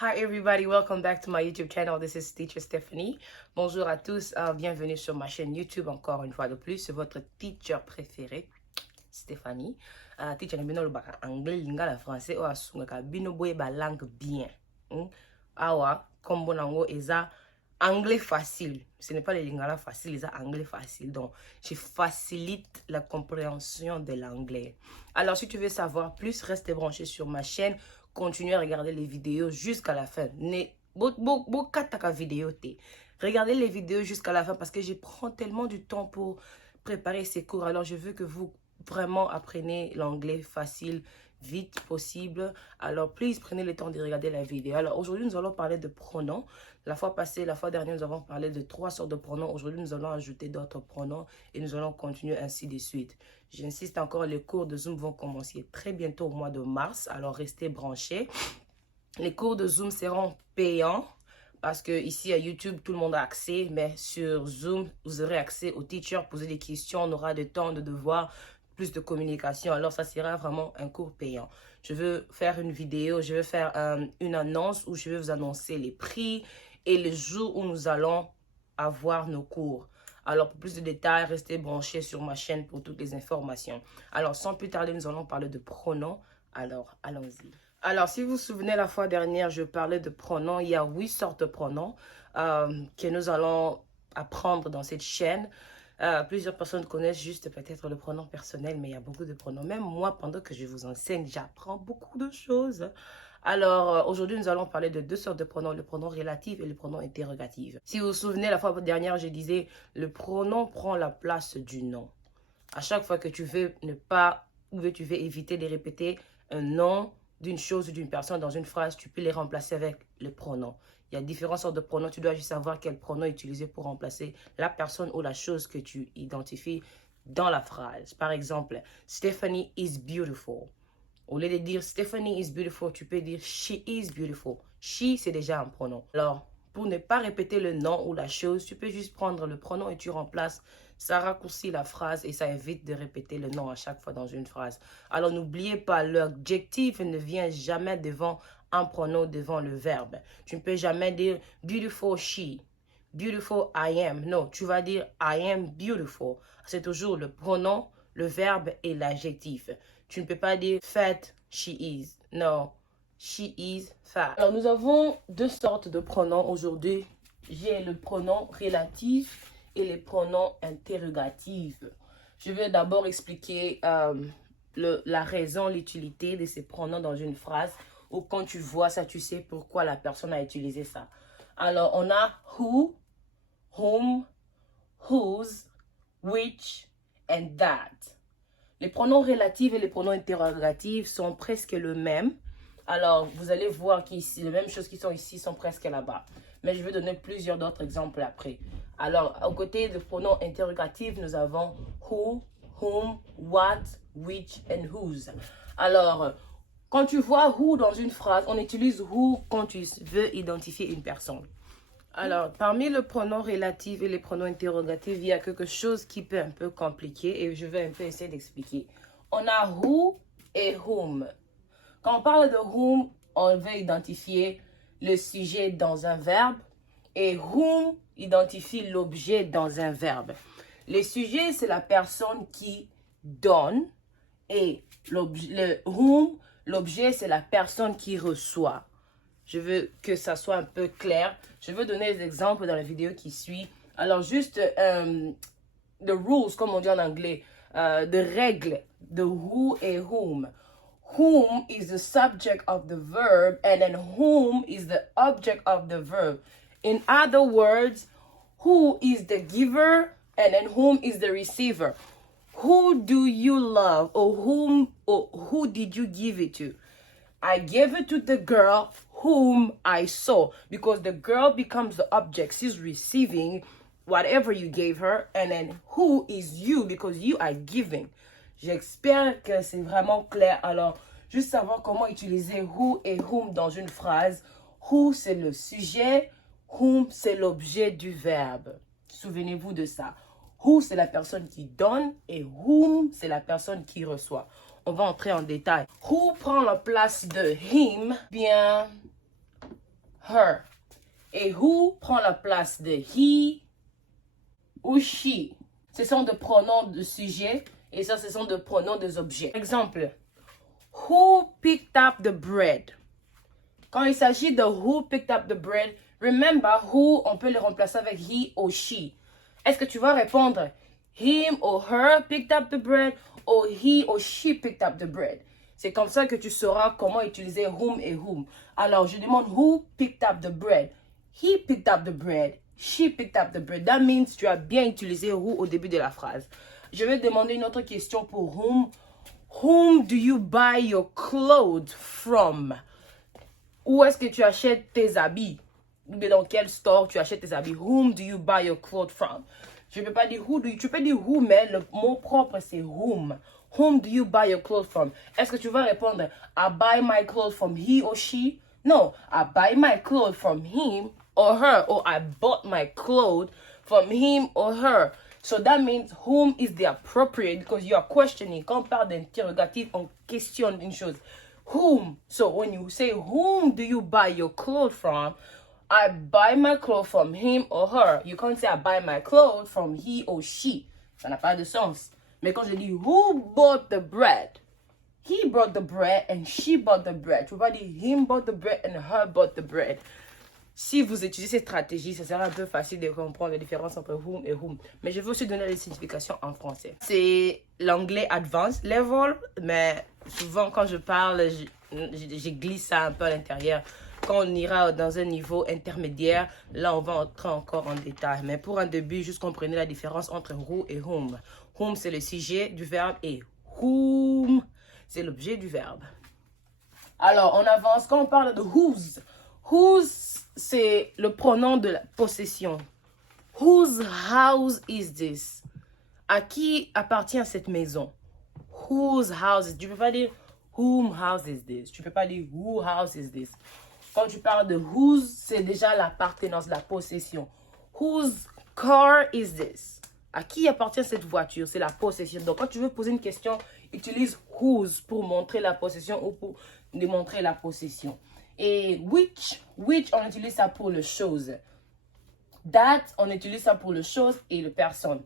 Hi everybody, welcome back to my YouTube channel. This is Teacher Stephanie. Bonjour à tous, bienvenue sur ma chaîne YouTube encore une fois de plus. C'est votre teacher préféré, Stephanie. Teacher na bino lobaka anglais, lingala français o asungaka bino boye ba langue bien. Awa kombo nango eza anglais facile. Ce n'est pas les lingala facile, c'est anglais facile. Donc, je facilite la compréhension de l'anglais. Alors, si tu veux savoir plus, reste branché sur ma chaîne. Continuez à regarder les vidéos jusqu'à la fin. Regardez les vidéos jusqu'à la fin parce que je prends tellement du temps pour préparer ces cours. Alors, je veux que vous vraiment appreniez l'anglais facile, vite possible. Alors, please, prenez le temps de regarder la vidéo. Alors, aujourd'hui, nous allons parler de pronoms. La fois dernière, nous avons parlé de 3 sortes de pronoms. Aujourd'hui, nous allons ajouter d'autres pronoms et nous allons continuer ainsi de suite. J'insiste encore, les cours de Zoom vont commencer très bientôt au mois de mars. Alors, restez branchés. Les cours de Zoom seront payants parce que ici à YouTube, tout le monde a accès. Mais sur Zoom, vous aurez accès aux teachers, poser des questions. On aura du temps de devoir, plus de communication. Alors, ça sera vraiment un cours payant. Je veux faire une vidéo, je vais faire une annonce où je vais vous annoncer les prix et le jour où nous allons avoir nos cours. Alors, pour plus de détails, restez branchés sur ma chaîne pour toutes les informations. Alors, sans plus tarder, nous allons parler de pronoms. Alors, allons-y. Alors, si vous vous souvenez, la fois dernière, je parlais de pronoms. Il y a 8 sortes de pronoms que nous allons apprendre dans cette chaîne. Plusieurs personnes connaissent juste peut-être le pronom personnel, mais il y a beaucoup de pronoms. Même moi, pendant que je vous enseigne, j'apprends beaucoup de choses. Alors, aujourd'hui, nous allons parler de 2 sortes de pronoms, le pronom relatif et le pronom interrogatif. Si vous vous souvenez, la fois dernière, je disais, le pronom prend la place du nom. À chaque fois que tu veux ne pas, ou que tu veux éviter de répéter un nom d'une chose ou d'une personne dans une phrase, tu peux les remplacer avec le pronom. Il y a différentes sortes de pronoms. Tu dois juste savoir quel pronom utiliser pour remplacer la personne ou la chose que tu identifies dans la phrase. Par exemple, Stephanie is beautiful. Au lieu de dire Stephanie is beautiful, tu peux dire she is beautiful. She, c'est déjà un pronom. Alors, pour ne pas répéter le nom ou la chose, tu peux juste prendre le pronom et tu remplaces. Ça raccourcit la phrase et ça évite de répéter le nom à chaque fois dans une phrase. Alors, n'oubliez pas, l'adjectif ne vient jamais devant un pronom, devant le verbe. Tu ne peux jamais dire beautiful she, beautiful I am. Non, tu vas dire I am beautiful. C'est toujours le pronom, le verbe et l'adjectif. Tu ne peux pas dire fat, she is. Non, she is fat. Alors, nous avons 2 sortes de pronoms aujourd'hui. J'ai le pronom relatif et les pronoms interrogatifs. Je vais d'abord expliquer la raison, l'utilité de ces pronoms dans une phrase. Ou quand tu vois ça, tu sais pourquoi la personne a utilisé ça. Alors, on a who, whom, whose, which, and that. Les pronoms relatifs et les pronoms interrogatifs sont presque le même. Alors, vous allez voir qu'ici, les mêmes choses qui sont ici sont presque là-bas. Mais je vais donner plusieurs d'autres exemples après. Alors, aux côtés des pronoms interrogatifs, nous avons who, whom, what, which, and whose. Alors, quand tu vois who dans une phrase, on utilise who quand tu veux identifier une personne. Alors, parmi le pronom relatif et les pronoms interrogatifs, il y a quelque chose qui peut un peu compliquer et je vais un peu essayer d'expliquer. On a who et whom. Quand on parle de whom, on veut identifier le sujet dans un verbe et whom identifie l'objet dans un verbe. Le sujet, c'est la personne qui donne et le whom, l'objet, c'est la personne qui reçoit. Je veux que ça soit un peu clair. Je veux donner des exemples dans la vidéo qui suit. Alors, juste the rules, comme on dit en anglais, de règles de who et whom. Whom is the subject of the verb and then whom is the object of the verb. In other words, who is the giver and then whom is the receiver. Who do you love or who did you give it to? I gave it to the girl whom I saw, because the girl becomes the object. She's receiving whatever you gave her, and then who is you, because you are giving. J'espère que c'est vraiment clair. Alors, juste savoir comment utiliser who et whom dans une phrase. Who, c'est le sujet. Whom, c'est l'objet du verbe. Souvenez-vous de ça. Who, c'est la personne qui donne et whom, c'est la personne qui reçoit. On va entrer en détail. Who prend la place de him? Bien, her. Et who prend la place de he ou she. Ce sont des pronoms de sujet et ça, ce sont des pronoms des objets. Exemple, who picked up the bread? Quand il s'agit de who picked up the bread, remember who, on peut le remplacer avec he ou she. Est-ce que tu vas répondre him or her picked up the bread ou he or she picked up the bread? C'est comme ça que tu sauras comment utiliser whom et whom. Alors, je demande who picked up the bread. He picked up the bread. She picked up the bread. That means tu as bien utilisé who au début de la phrase. Je vais demander une autre question pour whom. Whom do you buy your clothes from? Où est-ce que tu achètes tes habits? Dans quel store tu achètes tes habits? Whom do you buy your clothes from? Je ne peux pas dire who do you, tu peux dire who, mais le mot propre c'est whom. Whom do you buy your clothes from? Est-ce que tu vas répondre I buy my clothes from he or she? No, I buy my clothes from him or her, or I bought my clothes from him or her. So that means whom is the appropriate because you are questioning. Quand on parle d'interrogatif, on questionne une chose. Whom? So when you say whom do you buy your clothes from? I buy my clothes from him or her. You can't say I buy my clothes from he or she. Ça n'a pas de sens. Mais quand je dis who bought the bread? He bought the bread and she bought the bread. Tu peux pas dire him bought the bread and her bought the bread. Si vous utilisez cette stratégie, ça sera un peu facile de comprendre la différence entre whom et whom. Mais je vais aussi donner les significations en français. C'est l'anglais advanced level, mais souvent quand je parle, je glisse ça un peu à l'intérieur. Quand on ira dans un niveau intermédiaire, là on va entrer encore en détail. Mais pour un début, juste comprenez la différence entre who et whom. Whom, c'est le sujet du verbe et whom, c'est l'objet du verbe. Alors, on avance. Quand on parle de whose, whose, c'est le pronom de la possession. Whose house is this? À qui appartient cette maison? Whose house is this? Tu ne peux pas dire whom house is this? Tu ne peux pas dire who house is this? Quand tu parles de whose, c'est déjà l'appartenance, la possession. Whose car is this? À qui appartient cette voiture? C'est la possession. Donc, quand tu veux poser une question, utilise whose pour montrer la possession ou pour démontrer la possession. Et which, on utilise ça pour le chose. That, on utilise ça pour le chose et le personne.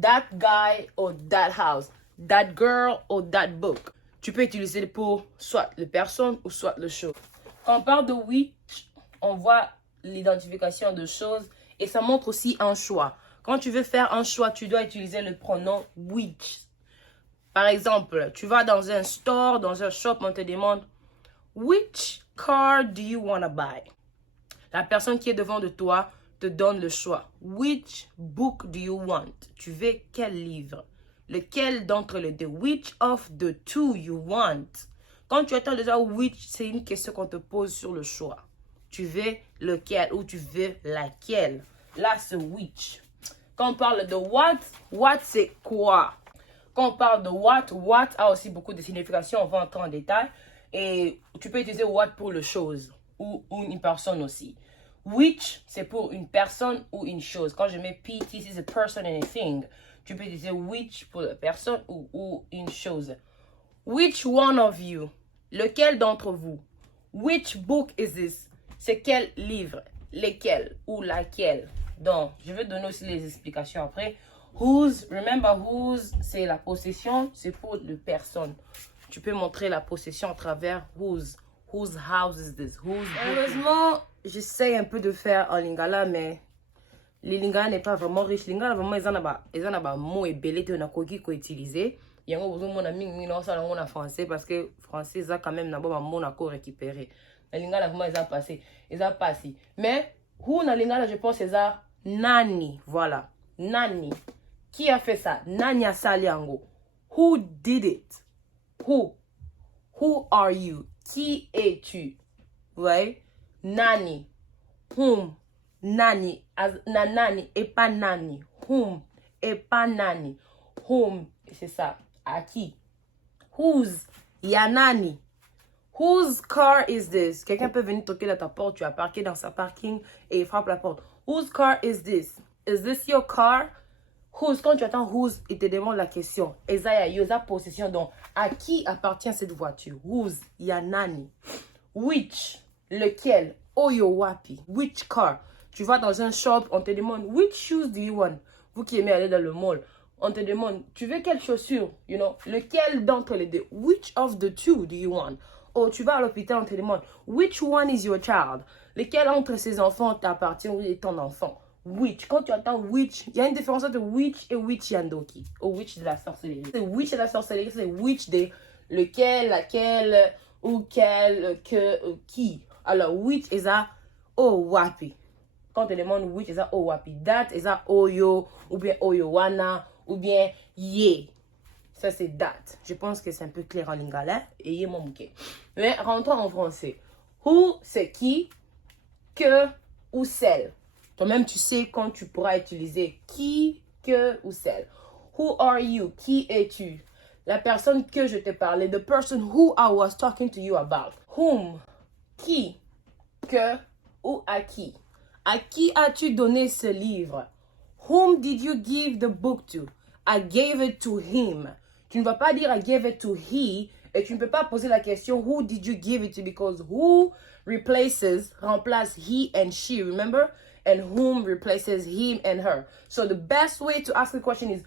That guy or that house. That girl or that book. Tu peux utiliser pour soit le personne ou soit le chose. Quand on parle de which, on voit l'identification de choses et ça montre aussi un choix. Quand tu veux faire un choix, tu dois utiliser le pronom which. Par exemple, tu vas dans un store, dans un shop, on te demande which car do you want to buy? La personne qui est devant de toi te donne le choix. Which book do you want? Tu veux quel livre? Lequel d'entre les deux? Which of the two you want? Quand tu entends déjà which, c'est une question qu'on te pose sur le choix. Tu veux lequel ou tu veux laquelle? Là, c'est which. Quand on parle de what c'est quoi? Quand on parle de what a aussi beaucoup de significations, on va entrer en détail. Et tu peux utiliser what pour le chose ou une personne aussi. Which, c'est pour une personne ou une chose. Quand je mets PT, c'est a person and a thing. Tu peux utiliser which pour la personne ou une chose. Which one of you? Lequel d'entre vous? Which book is this? C'est quel livre? Lesquels ou laquelle? Donc, je vais donner aussi les explications après. Whose, remember whose, c'est la possession, c'est pour le personne. Tu peux montrer la possession à travers whose. Whose house is this? Whose heureusement, j'essaie un peu de faire en lingala, mais les lingala n'est pas vraiment riche. Lingala, vraiment, ils en ont mots et belé de nakoki qu'on utilise. Il y a besoin de mon ça en français parce que français, ça quand même n'a pas mon accord récupéré. Les lingala, vraiment, ils ont passé. Ils ont passé. Mais, who na lingala, je pense, c'est ça. Nani, voilà. Nani. Qui a fait ça? Nani a sali yango. Who did it? Who? Who are you? Qui es-tu? Ouais. Nani. Whom. Nani. Na nani et pas nani. Whom et pas nani. Whom. C'est ça. À qui? Whose. Ya nani. Whose car is this? Quelqu'un peut venir toquer dans ta porte. Tu as parqué dans sa parking et il frappe la porte. Whose car is this? Is this your car? Whose, quand tu attends whose, il te demande la question. Ezaya, yosa possession. Donc, à qui appartient cette voiture? Whose, ya nani. Which, lequel. Oyo wapi. Which car? Tu vas dans un shop, on te demande, which shoes do you want? Vous qui aimez aller dans le mall, on te demande, tu veux quelle chaussure? You know, lequel d'entre les deux? Which of the two do you want? Oh, tu vas à l'hôpital, on te demande, which one is your child? Lequel entre ces enfants t'appartient ou est ton enfant? Witch. Quand tu entends witch, il y a une différence entre witch et witch yandoki. Ou witch de la sorcellerie. C'est witch de la sorcellerie, c'est witch de lequel, laquelle, ou quel, que, qui. Alors, witch est à oh wapi. Quand on te demande witch est à oh wapi. That est à oyo, ou bien oyowana, ou bien ye. Ça, c'est date. Je pense que c'est un peu clair en lingala. Et ye mon bouquet. Mais rentrons en français. Who, c'est qui, que ou celle. Toi-même, tu sais quand tu pourras utiliser qui, que ou celle. Who are you? Qui es-tu? La personne que je te parlais. The person who I was talking to you about. Whom? Qui? Que ou à qui? À qui as-tu donné ce livre? Whom did you give the book to? I gave it to him. Tu ne vas pas dire I gave it to he. Et tu ne peux pas poser la question who did you give it to? Because who remplace he and she, remember? And whom replaces him and her. So the best way to ask the question is,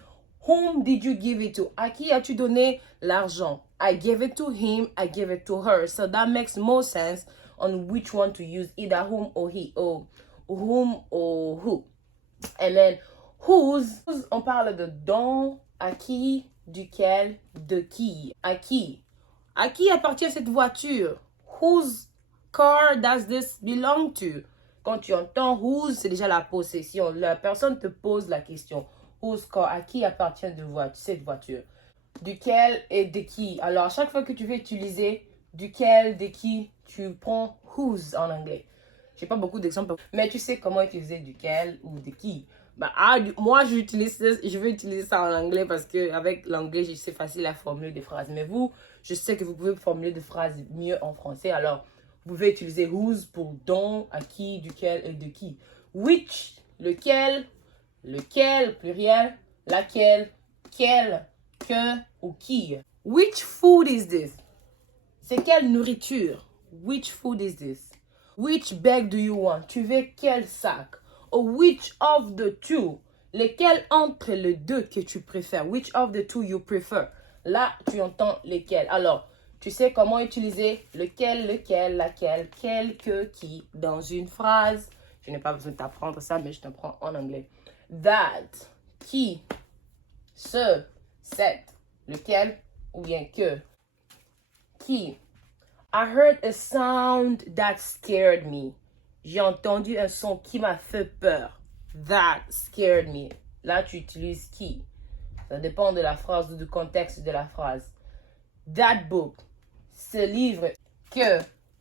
whom did you give it to? À qui as-tu donné l'argent? I gave it to him, I gave it to her. So that makes more sense on which one to use, either whom or he, or whom or who. And then whose, on parle de don, à qui, duquel, de qui, à qui. À qui appartient cette voiture? Whose car does this belong to? Quand tu entends whose, c'est déjà la possession. La personne te pose la question. Whose car, à qui appartient cette voiture? Duquel et de qui? Alors, à chaque fois que tu veux utiliser duquel, de qui, tu prends whose en anglais. J'ai pas beaucoup d'exemples, mais tu sais comment utiliser duquel ou de qui. Bah, moi, je vais utiliser ça en anglais parce que avec l'anglais, c'est facile à formuler des phrases. Mais vous, je sais que vous pouvez formuler des phrases mieux en français. Alors, vous pouvez utiliser whose pour dont, à qui, duquel et de qui. Which, lequel, pluriel, laquelle, quel, que ou qui. Which food is this? C'est quelle nourriture? Which food is this? Which bag do you want? Tu veux quel sac? Or which of the two? Lesquels entre les deux que tu préfères? Which of the two you prefer? Là, tu entends lesquels. Alors, tu sais comment utiliser lequel, laquelle, quel, que, qui dans une phrase. Je n'ai pas besoin de t'apprendre ça, mais je t'apprends en anglais. That, qui, ce, cette, lequel ou bien que. Qui. I heard a sound that scared me. J'ai entendu un son qui m'a fait peur. That scared me. Là, tu utilises qui. Ça dépend de la phrase ou du contexte de la phrase. That book. Ce livre. Que.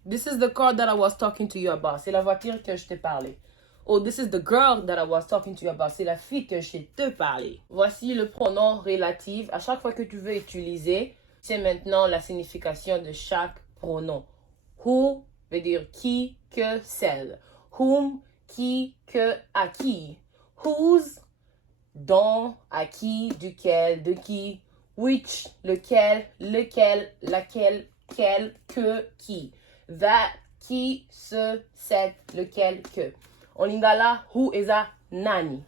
This is the car that I was talking to you about. C'est la voiture que je t'ai parlé. Oh, this is the girl that I was talking to you about. C'est la fille que je te parlais. Voici le pronom relatif. À chaque fois que tu veux utiliser, c'est maintenant la signification de chaque pronom. Who veut dire qui, que, celle. Whom, qui, que, à qui. Whose, dont, à qui, duquel, de qui. Which, lequel, laquelle, quel, que, qui. That, qui, ce, cette, lequel, que. En lingala, who is a nani.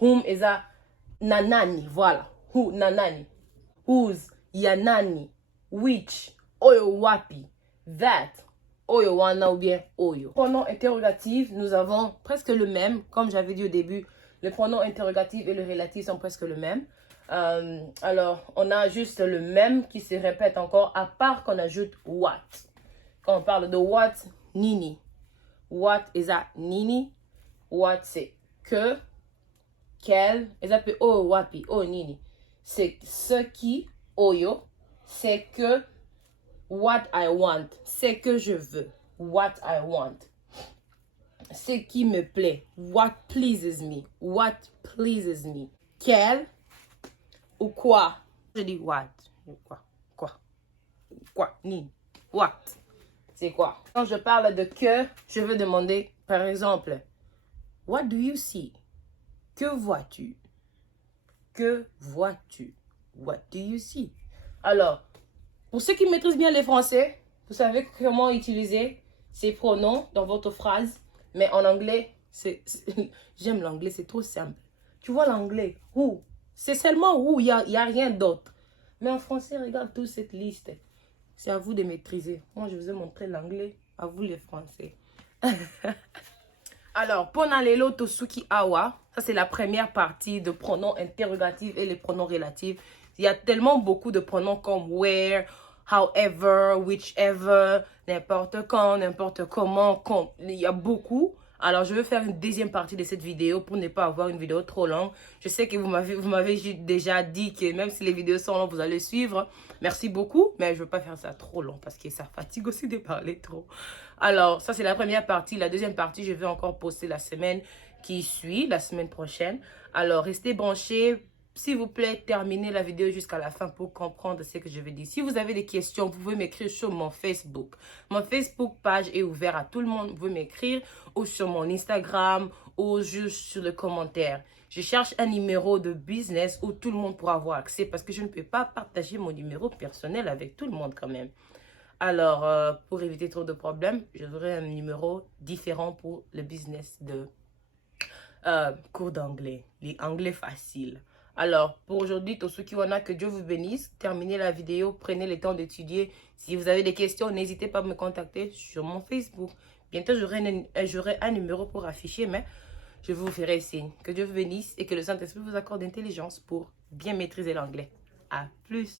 Whom is a nanani. Voilà. Who, nanani. Whose, yanani. Which, oyo wapi. That, oyo wana ou bien oyo. Pronom interrogatif, nous avons presque le même. Comme j'avais dit au début, le pronom interrogatif et le relatif sont presque le même. Alors, on a juste le même qui se répète encore, à part qu'on ajoute what. Quand on parle de what, nini. What is a nini. What c'est que, quel. Et ça peut oh wapi, oh nini. C'est ce qui, oyo. C'est que, what I want. C'est que je veux. What I want. Ce qui me plaît. What pleases me. What pleases me. Quel ou quoi. Je dis what. Quoi. Ni. What. C'est quoi. Quand je parle de que, je veux demander, par exemple, what do you see? Que vois-tu? Que vois-tu? What do you see? Alors, pour ceux qui maîtrisent bien les français, vous savez comment utiliser ces pronoms dans votre phrase. Mais en anglais, j'aime l'anglais, c'est trop simple. Tu vois l'anglais, who. C'est seulement who, il n'y a rien d'autre. Mais en français, regarde toute cette liste. C'est à vous de maîtriser. Moi, je vous ai montré l'anglais. À vous les Français. Alors, Ponalelo Tosuki Awa. Ça, c'est la première partie de pronoms interrogatifs et les pronoms relatifs. Il y a tellement beaucoup de pronoms comme where, however, whichever, n'importe quand, n'importe comment. Il y a beaucoup. Alors, je vais faire une deuxième partie de cette vidéo pour ne pas avoir une vidéo trop longue. Je sais que vous m'avez déjà dit que même si les vidéos sont longues, vous allez suivre. Merci beaucoup, mais je ne veux pas faire ça trop long parce que ça fatigue aussi de parler trop. Alors, ça, c'est la première partie. La deuxième partie, je vais encore poster la semaine qui suit, la semaine prochaine. Alors, restez branchés. S'il vous plaît, terminez la vidéo jusqu'à la fin pour comprendre ce que je vais dire. Si vous avez des questions, vous pouvez m'écrire sur mon Facebook. Mon Facebook page est ouverte à tout le monde. Vous pouvez m'écrire ou sur mon Instagram ou juste sur le commentaire. Je cherche un numéro de business où tout le monde pourra avoir accès parce que je ne peux pas partager mon numéro personnel avec tout le monde quand même. Alors, pour éviter trop de problèmes, j'aurai un numéro différent pour le business de cours d'anglais, les anglais faciles. Alors, pour aujourd'hui, Tosukiwana, que Dieu vous bénisse. Terminez la vidéo, prenez le temps d'étudier. Si vous avez des questions, n'hésitez pas à me contacter sur mon Facebook. Bientôt, j'aurai un numéro pour afficher, mais je vous ferai signe. Que Dieu vous bénisse et que le Saint-Esprit vous accorde d'intelligence pour bien maîtriser l'anglais. À plus!